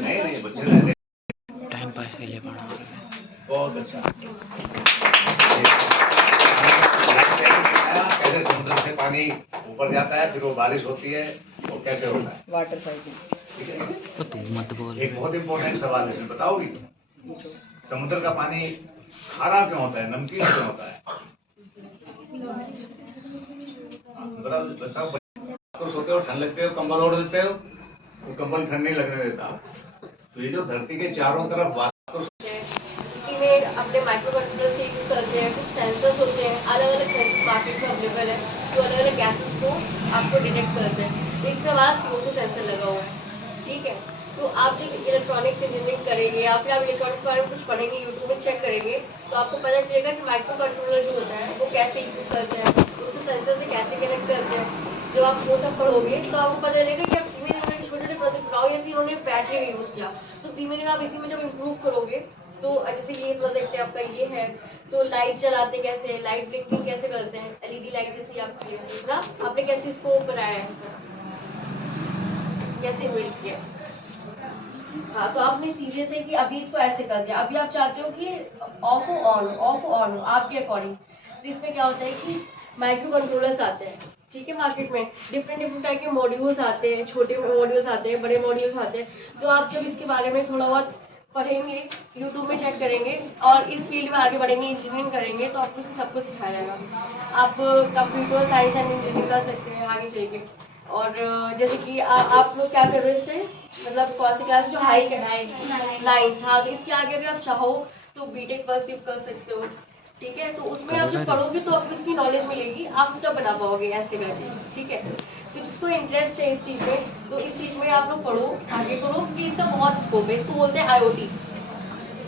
नहीं नहीं, बच्चे रहते टाइम पास के लिए पढ़ा। बहुत अच्छा। कैसे समुद्र से पानी ऊपर जाता है, फिर वो बारिश होती है, वो कैसे होता है, वाटर साइकिल। ठीक है, तो तू मत बोल। एक बहुत इंपॉर्टेंट सवाल है, बताओगी तुम? समुद्र का पानी खारा क्यों होता है, नमकीन क्यों होता है? बताओ बताओ। तो सोते हो, ठंड लगते हो, कंबल ओढ़ देते हो, तो कंबल ठंड नहीं लगने देता। तो ये जो धरती के चारों तरफ बात, इसी में अपने माइक्रो कंट्रोलर्स के यूज़ करते हैं, कुछ सेंसर्स होते हैं, अलग अलग सेंसर मार्केट में अवेलेबल है जो अलग अलग गैसेस को आपको डिटेक्ट करते हैं। तो इसमें हमारा CO2 सेंसर लगा हुआ है, ठीक है। तो आप जब इलेक्ट्रॉनिक्स इंजीनियरिंग करेंगे या फिर आप इलेक्ट्रॉनिक्स के बारे में कुछ पढ़ेंगे, यूट्यूब में चेक करेंगे, तो आपको पता चलेगा कि माइक्रो कंट्रोलर जो होता है वो कैसे यूज़ करते हैं, उसको सेंसर से कैसे कनेक्ट करते हैं। जब आप वो सब पढ़ोगे तो आपको पता चलेगा कि आप धीमे धीमे छोटे छोटे प्रोजेक्ट बनाओ। जैसे इन्होंने बैटरी का यूज़ किया, तो धीमे धीमे आप इसी में जब इम्प्रूव करोगे, तो जैसे ये प्रोजेक्ट है आपका, ये है तो लाइट जलाते कैसे हैं, लाइट ब्लिंकिंग कैसे करते हैं, LED लाइट जैसी आपकी है ना, आपने कैसे इसको बनाया है, इसका कैसे बिल्ड किया। हाँ, तो आपने सीधे से कि अभी इसको ऐसे कर दिया, अभी आप चाहते हो कि ऑफ हो ऑन हो आपके अकॉर्डिंग। तो इसमें क्या होता है कि माइक्रो कंट्रोलर्स आते हैं, ठीक है, मार्केट में डिफरेंट टाइप के मॉड्यूल्स आते हैं, छोटे मॉड्यूल्स आते हैं, बड़े मॉड्यूल्स आते हैं। तो आप जब इसके बारे में थोड़ा बहुत पढ़ेंगे, यूट्यूब में चेक करेंगे और इस फील्ड में आगे बढ़ेंगे, इंजीनियरिंग करेंगे, तो आपको सब कुछ सिखाया जाएगा। आप कंप्यूटर साइंस एंड इंजीनियरिंग कर सकते हैं आगे चल के। और जैसे कि आप लोग क्या कर रहे हो इससे, मतलब कौन सी क्लास जो हाई है, 9th। हाँ, तो इसके आगे अगर आप चाहो तो बीटेक परस्यू कर सकते हो, ठीक है। तो उसमें आप जब पढ़ोगे तो आपको इसकी नॉलेज मिलेगी, आप तब बना पाओगे ऐसे करके, ठीक है। तो जिसको इंटरेस्ट है इस चीज़ में, तो इस चीज़ में आप लोग पढ़ो, आगे करो, कि इसका बहुत स्कोप है। इसको बोलते हैं IoT,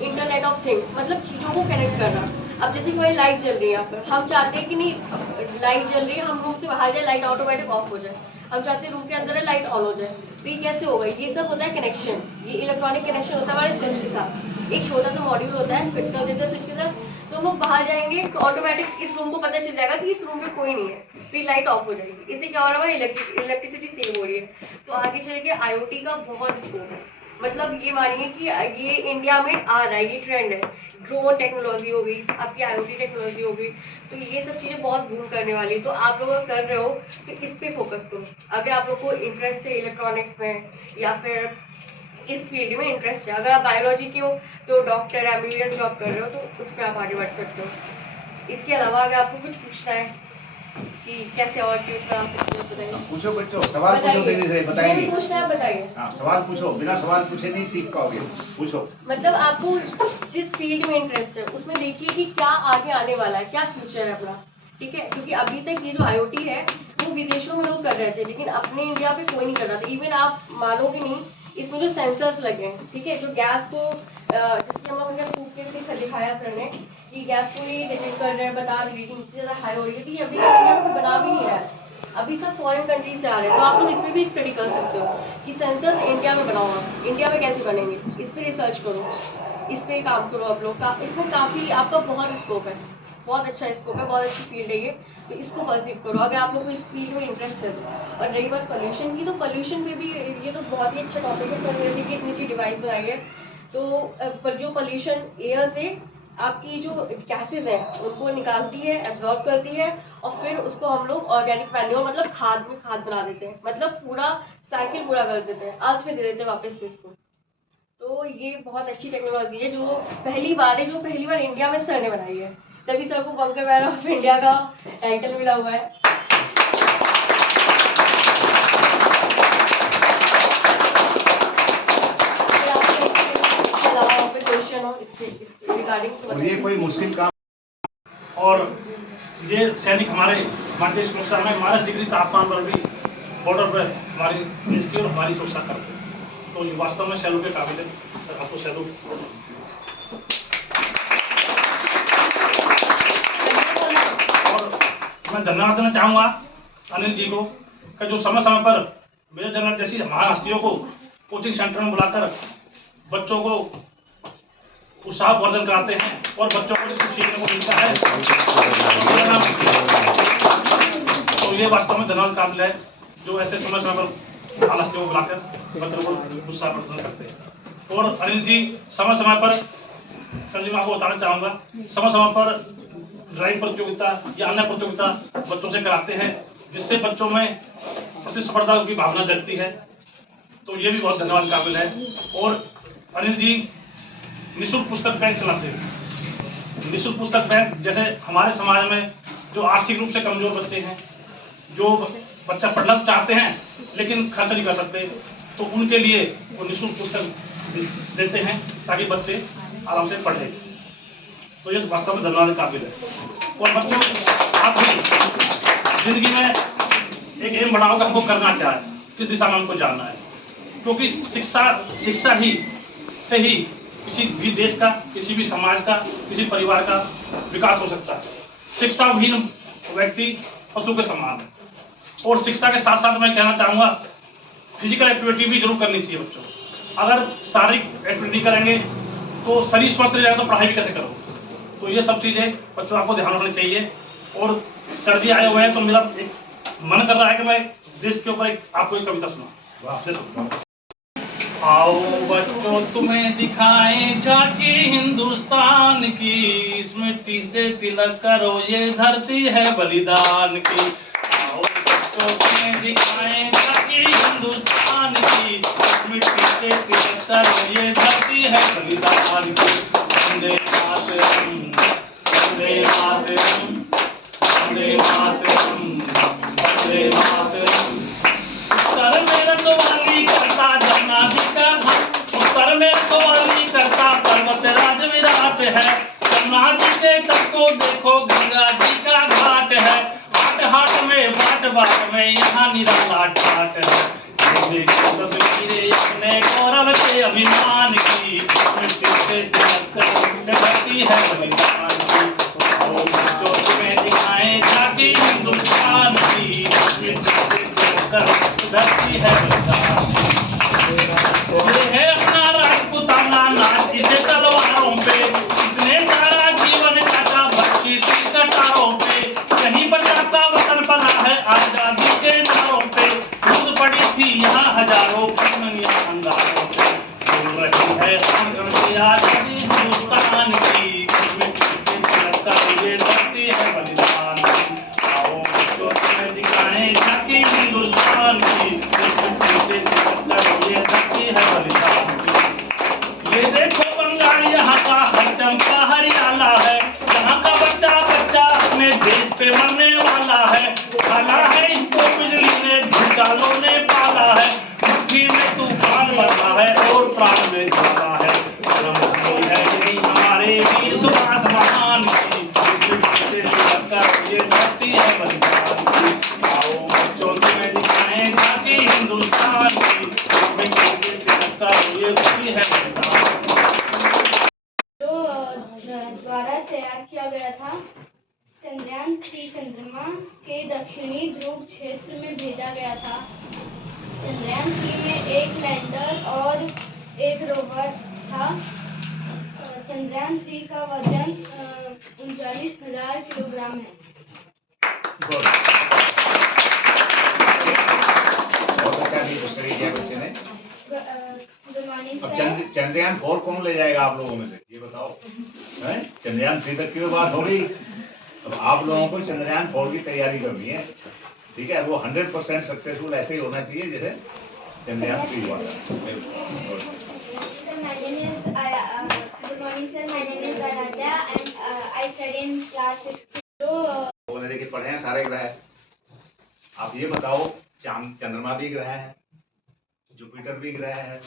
इंटरनेट ऑफ थिंग्स, मतलब चीज़ों को कनेक्ट करना। अब जैसे कि हमारी लाइट जल रही है यहाँ पर, हम चाहते हैं कि नहीं लाइट जल रही है, हम रूम से बाहर जाए, लाइट ऑटोमेटिक ऑफ हो जाए। हम चाहते हैं रूम के अंदर है, लाइट ऑन हो जाए। तो ये कैसे होगा, ये सब होता है कनेक्शन, ये इलेक्ट्रॉनिक कनेक्शन होता है हमारे स्विच के साथ। एक छोटा सा मॉड्यूल होता है, फिट कर देते हैं स्विच के साथ, तो हम लोग बाहर जाएंगे तो ऑटोमेटिक इस रूम को पता चल जाएगा कि इस रूम में कोई नहीं है, फिर लाइट ऑफ हो जाएगी। इससे क्या हो रहा है, इलेक्ट्रिसिटी सेव हो रही है। तो आगे चल के IoT का बहुत स्कोप है। मतलब ये मानिए कि ये इंडिया में आ रहा है, ये ट्रेंड है। ड्रोन टेक्नोलॉजी हो गई, आपकी IoT टेक्नोलॉजी हो गई, तो ये सब चीज़ें बहुत बूम करने वाली है। तो आप लोग अगर कर रहे हो तो इस पे फोकस करो। अगर आप लोग को इंटरेस्ट है इलेक्ट्रॉनिक्स में या फिर इस फील्ड में इंटरेस्ट है, अगर आप बायोलॉजी के हो तो डॉक्टर MBBS जॉब कर रहे हो तो उस पर आप आगे बढ़ सकते हो। इसके अलावा अगर आपको कुछ पूछना है कि कैसे और क्यूट बना सकते हो, बताइए। पूछो बच्चों, सवाल पूछो, तेजी से बताएंगे। पूछना है बताइए। हाँ, सवाल पूछो, बिना सवाल पूछे नहीं सीख पाओगे, पूछो। मतलब आपको जिस फील्ड में इंटरेस्ट है उसमें देखिए कि क्या आगे आने वाला है, क्या फ्यूचर है अपना, ठीक है। क्योंकि अभी तक ये जो IoT है वो विदेशों में लोग कर रहे थे, लेकिन अपने इंडिया पे कोई नहीं कर रहा था। इवन आप मानोगे नहीं, इसमें जो सेंसर्स लगे हैं, ठीक है, जो गैस को जैसे हम लोग फूक के दिखाया सर ने कि गैस को ये डिटेक्ट कर रहे हैं, बता रहे रेटिंग इतनी ज़्यादा हाई हो रही है, तो ये अभी तक इंडिया में कोई बना भी नहीं है। अभी सब फॉरेन कंट्रीज से आ रहे हैं। तो आप लोग इस पर भी स्टडी कर सकते हो कि सेंसर्स इंडिया में बनाओ, इंडिया में कैसे बनेंगे, इस पर रिसर्च करो, इस पर काम करो आप लोग का। इसमें काफ़ी आपका बहुत स्कोप है, बहुत अच्छा स्कोप है, बहुत अच्छी फील्ड है ये। तो इसको परसीव करो अगर आप लोग को इस फील्ड में इंटरेस्ट है तो। और रही बात पोल्यूशन की, तो पोल्यूशन पे भी ये तो बहुत ही अच्छा टॉपिक है सर, जैसे कि इतनी अच्छी डिवाइस बनाई है। तो पर जो पोल्यूशन एयर से आपकी जो गैसेज हैं उनको निकालती है, एब्जॉर्ब करती है, और फिर उसको हम लोग ऑर्गेनिक मैन्योर मतलब खाद में खाद बना देते हैं, मतलब पूरा साइकिल पूरा कर देते हैं, अर्थ में दे देते हैं वापस से इसको। तो ये बहुत अच्छी टेक्नोलॉजी है जो पहली बार इंडिया में सर ने बनाई है, तभी सर को बंकर मैन ऑफ इंडिया का टाइटल मिला हुआ है। क्वेश्चन हो इसके रिगार्डिंग, और ये कोई मुश्किल काम, और ये सैनिक हमारे भारतीय सुरक्षा में -डिग्री तापमान पर भी बॉर्डर पर हमारी इसकी और हमारी सुरक्षा करते हैं। तो ये वास्तव में सैल्यूट के काबिल है, तो आपको सैल्यूट। और मैं धन्यवाद देना चाहूँगा अनिल जी को कि जो समय समय पर मेजर जनरल जैसी महान हस्तियों को कोचिंग सेंटर में बुलाकर बच्चों को उत्साहवर्धन कराते हैं और बच्चों को इसको सीखने को मिलता है। तो ये वास्तव में धन्यवाद काबिल है जो ऐसे समय समय पर हस्तियों को बुलाकर बच्चों को उत्साहवर्धन करते हैं। और अनिल जी समय समय पर, सर जी मैं आपको बताना चाहूँगा, समय समय पर ड्राइंग प्रतियोगिता या अन्य प्रतियोगिता बच्चों से कराते हैं, जिससे बच्चों में प्रतिस्पर्धा की भावना जगती है। तो ये भी बहुत धन्यवाद काबिल है। और अनिल जी निःशुल्क पुस्तक बैंक चलाते हैं। निःशुल्क पुस्तक बैंक, जैसे हमारे समाज में जो आर्थिक रूप से कमजोर बच्चे हैं, जो बच्चा पढ़ना चाहते हैं लेकिन खर्च नहीं कर सकते, तो उनके लिए वो निःशुल्क पुस्तक देते हैं ताकि बच्चे आराम से पढ़े। तो ये वास्तव में धन्यवाद काबिल है। और बच्चों, आप भी जिंदगी में एक एम बनाओ कि हमको करना क्या है, किस दिशा में हमको जाना है, क्योंकि शिक्षा ही से ही किसी भी देश का, किसी भी समाज का, किसी परिवार का विकास हो सकता है। शिक्षाहीन व्यक्ति पशु के समान है। और शिक्षा के साथ साथ मैं कहना चाहूँगा, फिजिकल एक्टिविटी भी जरूर करनी चाहिए बच्चों को। अगर शारीरिक एक्टिविटी करेंगे तो शरीर स्वस्थ रहेगा, तो पढ़ाई भी कैसे करोगे। तो ये सब चीज़ें बच्चों आपको ध्यान रखनी चाहिए। और सर जी आए हुए हैं तो मेरा एक मन कर रहा है कि मैं देश के ऊपर आपको एक कविता सुनाऊं। आओ बच्चों तुम्हें दिखाएं झांकी हिंदुस्तान की, इस मिट्टी से तिलक करो ये धरती है बलिदान की। आओ बच्चों तुम्हें दिखाएं झांकी हिंदुस्तान की, इस मिट्टी से तिलक करो ये धरती है बलिदान की। वंदे मातरम, वंदे मातरम, वंदे मातरम, वंदे मातरम। उत्तर में रखवाली करता जमुना जी का घाट, उत्तर में रखवाली करता पर्वत राज विराट है। जमुना जी के तट को देखो गंगा जी का घाट है। हाट हाट में बाट में यहाँ निराला ठाट है। देखो तस्वीरें अपने गौरव के अभिमान की, मिट्टी से तिलक धरती है बलिदान की। आओ बच्चों तुम्हें दिखाएं झांकी हिंदुस्तान की, मिट्टी से धरती है बलिदान। ये है अपना राजपूताना नाच, इसे तलवारों पे इसने सारा जीवन काटा, भक्ति की कटारों पे कहीं बचाता वतन बना है आजादी के नारों पे। खुद पड़ी थी यहाँ हजारों दुश्मनियां अंगारों पे, बोल रही है आंगन से आजादी हिंदुस्तान की, मिट्टी से तिलक कर ये धरती है बलिदान की। आओ बच्चों तुम्हें दिखाएं झांकी हिंदुस्तान की, मिट्टी से तिलक कर ये धरती है बलिदान की। ये देखो बंगाल यहाँ का हर चंपा हरियाला है, यहाँ का बच्चा बच्चा अपने देश पे मरने वाला है। खाना है इसको बिजली ने भूचालों ने पाला है, मुट्ठी में तूफान बरसा है और प्राण में ज्वाला है। रमती है यही हमारे वीर सुभाष महान की, मिट्टी से तिलक कर ये धरती है बलिदान की। आओ बच्चों तुम्हें दिखाएं झांकी हिंदुस्तान की, मिट्टी से तिलक कर ये धरती है बलिदान की। द्वारा तैयार किया गया था। चंद्रयान 3 चंद्रमा के दक्षिणी ध्रुव क्षेत्र में भेजा गया था। चंद्रयान 3 में एक लैंडर और एक रोवर था। चंद्रयान 3 का वजन 39,000 किलोग्राम है। बहुत अच्छा नहीं पुस्तक किया बच्चे ने। अब चंद्रयान 4 कौन ले जाएगा आप लोगों में से, ये बताओ। हैं? चंद्रयान 3 तक की तो बात हो गई, अब आप लोगों को चंद्रयान 4 की तैयारी करनी है। ठीक है, वो 100% सक्सेसफुल ऐसे ही होना चाहिए जैसे चंद्रयान 3 हुआ था। बोले देखिए पढ़े हैं सारे ग्रह। आप ये बताओ, चंद्रमा भी ग्रह है, जुपिटर भी ग्रह है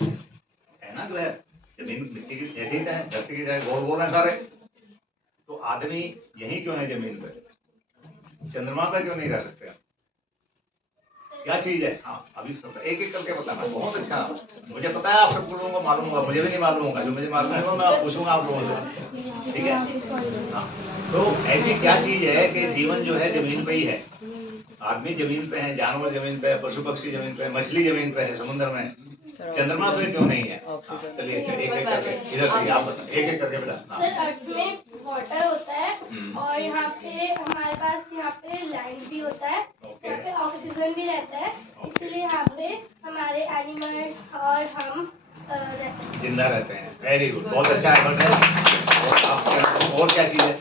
ना ग्रह। जमीन मिट्टी की ऐसी है, धरती की तरह गोल गोल है सारे। तो आदमी यही क्यों है जमीन पे, चंद्रमा पे क्यों नहीं रह सकते? क्या चीज है? हाँ अभी सब एक एक करके बताना। बहुत अच्छा, मुझे पता है आप सब लोगों को मालूम होगा, मुझे भी नहीं मालूम होगा। जो मुझे मालूम होगा मैं पूछूंगा आप लोगों से, ठीक है? हाँ, तो ऐसी क्या चीज है कि जीवन जो है जमीन पे ही है। आदमी जमीन पे है, जानवर जमीन पे है, पशु पक्षी जमीन पे है, मछली जमीन पे है, समुद्र में। चंद्रमा पे क्यों नहीं है? चलिए अच्छा एक एक करके इधर से आप बताओ, एक एक करके बेटा। सर अर्थ में वाटर होता है और यहाँ पे हमारे पास यहाँ पे लैंड भी होता है, यहाँ पे ऑक्सीजन भी रहता है, इसलिए यहाँ पे हमारे एनिमल और हम रह सकते जिंदा रहते हैं। वेरी गुड, बहुत अच्छा एफर्ट है। और आपके और क्या चीज़ है?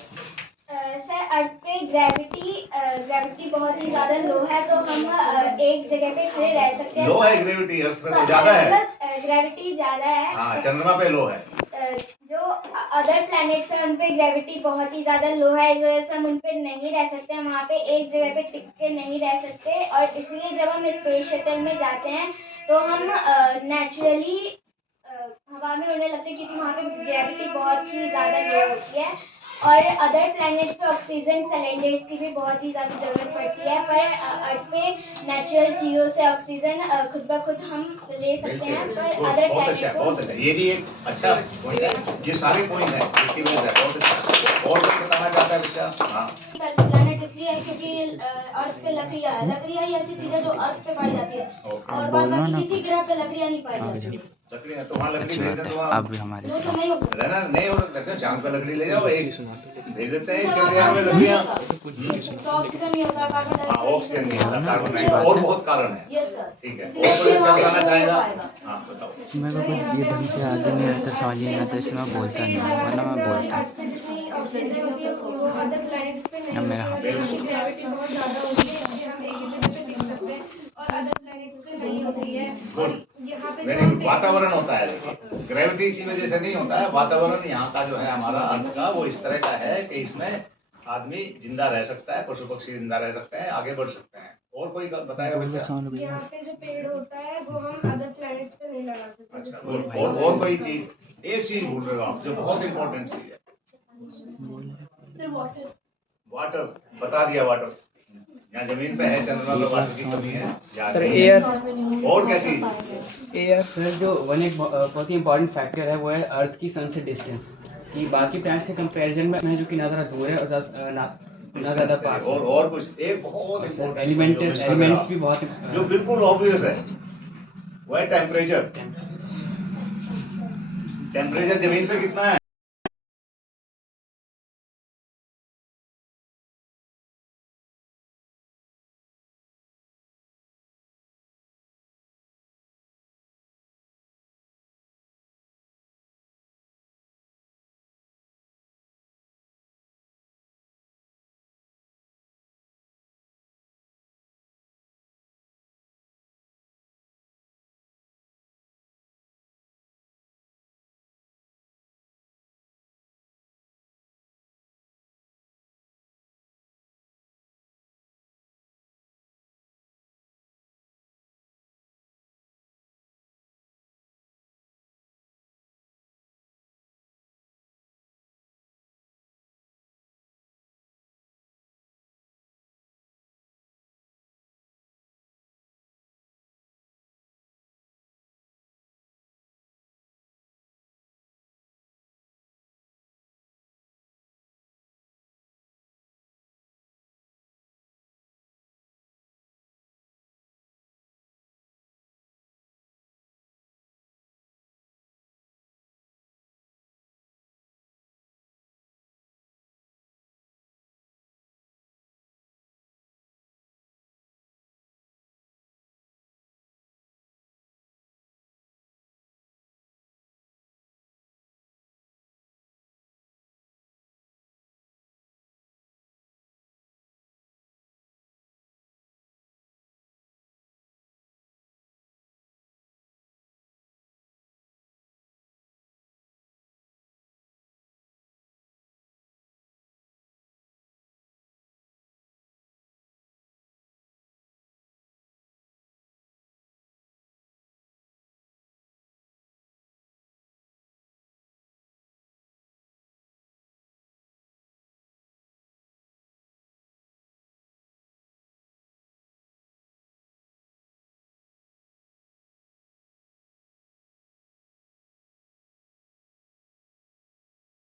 सर अर्थ पे ग्रेविटी बहुत ही ज़्यादा लो है, तो हम एक जगह पे खड़े रह सकते हैं। लो है ग्रेविटी, अर्थ में तो ज़्यादा है। ग्रेविटी ज़्यादा है। हाँ, चंद्रमा पे लो है। जो अदर प्लैनेट्स हैं उन पे ग्रेविटी बहुत ही ज़्यादा लो है, इस वजह से हम उन पे नहीं रह सकते हैं, वहाँ पे एक जगह पे टिक के नहीं रह सकते। और इसलिए जब हम स्पेस शटल में जाते हैं तो हम नेचुरली हवा में उड़ने लगते हैं, क्योंकि वहाँ पे ग्रेविटी बहुत ही ज़्यादा लो होती है। और अदर प्लैनेट्स पे ऑक्सीजन सिलेंडर्स की भी बहुत ही ज़्यादा ज़रूरत पड़ती है, पर अर्थ पे नेचुरल चीज़ों से ऑक्सीजन खुद ब खुद हम ले सकते हैं, पर अदर बहुत अच्छा, प्लैनेट्स बहुत अच्छा। ये भी एक अच्छा पॉइंट है। ये सारे पॉइंट है इसकी वजह से बहुत अच्छा। और कुछ बताना चाहता है बच्चा? हाँ, प्लैनेट इसलिए है क्योंकि अर्थ पे लकड़ियाँ है। लकड़ियाँ ही ऐसी चीज़ है जो अर्थ पे पाई जाती है, ओके। और बाद बाकी किसी ग्रह पे लकड़ियाँ नहीं पाई जाती। लकड़ी है तो वहाँ लकड़ी अच्छी भेज बात दें है, तो आप वहाँ भी हमारे वो तो नहीं हो सकता। रहना नहीं हो सकता। चांद पे लकड़ी ले जाओ, एक भेज देते हैं चंद्रयान में लकड़ियाँ। तो ऑक्सीजन नहीं होता, कार्बन हाँ, डाइऑक्साइड ऑक्सीजन नहीं होता, हाँ, कार्बन अच्छी डाइऑक्साइड, बात और है। बहुत कारण है। Yes sir. ठीक है, इसलिए और कोई अच्छा वहाँ पे बताना नहीं चाहेगा? पाएगा। हाँ, बताओ। मेरे को ये ढंग से आगे नहीं आता, समझ ही नहीं आता, इसलिए मैं बोलता नहीं हूँ, वरना मैं बोलता। अर्थ पे जितनी ऑक्सीजन होती है वो अदर प्लैनेट्स पे नहीं अब मेरा होती है, क्योंकि ग्रेविटी बहुत ज़्यादा होती है, इसलिए हम एक ही जगह पे टिक सकते हैं, और अदर प्लैनेट्स पे नहीं होती है। और यहाँ पे जो वेरी हम गुड। वातावरण होता है, देखिए ग्रेविटी की वजह से नहीं होता है। वातावरण यहाँ का जो है हमारा अर्थ का, वो इस तरह का है कि इसमें आदमी जिंदा रह सकता है, पशु पक्षी जिंदा रह सकते हैं, आगे बढ़ सकते हैं। और कोई बताएगा बच्चा? यहाँ पे जो पेड़ होता है वो हम अदर प्लैनेट्स पे नहीं लगा सकते। अच्छा, जिसकी और कोई चीज? एक चीज भूल रहे हो आप जो बहुत इंपॉर्टेंट चीज है। सिर्फ वाटर। वाटर बता दिया। वाटर यहाँ जमीन पे है, चंद्रमा पे वाटर की कमी है या सर नहीं? एयर और क्या चीज? एयर सर जो वन एक बहुत ही इंपॉर्टेंट फैक्टर है वो है अर्थ की सन से डिस्टेंस, कि बाकी प्लैनेट्स के कंपैरिजन में जो कि ना ज़्यादा दूर है और ना ज़्यादा पास है। और कुछ एक बहुत इंपॉर्टेंट एलिमेंट्स भी बहुत जो बिल्कुल ऑब्वियस है वो है टेम्परेचर। टेम्परेचर जमीन पे कितना है?